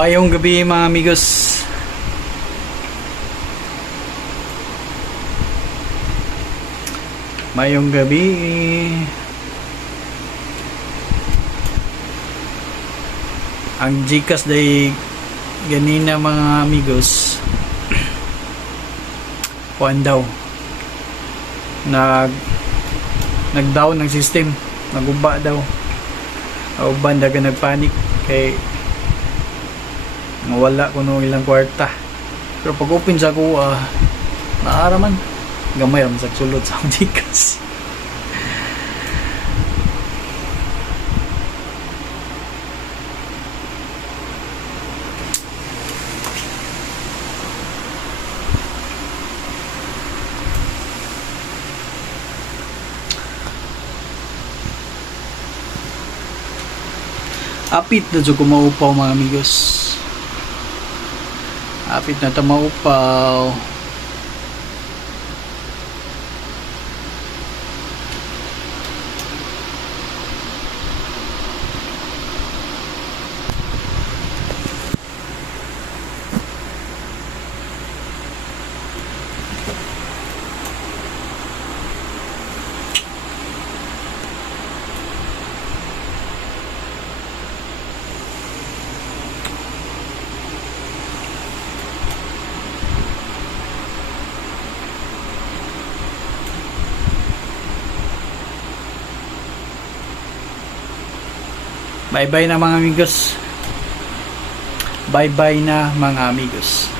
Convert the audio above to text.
Mayong gabi mga amigos. Mayong gabi. Ang Gcash day ganina mga amigos. Kuan daw. Nag-down ng system. Naguba daw. Uban daga nagpanik kay mawala ko nung ilang kwarta. Pero pag open sa ko naaraman gamay ang sulod sa Gcash. Apit na dyan kumaupaw mga amigos. Apit na ito maupaw. Bye bye na mga amigos. Bye bye na mga amigos.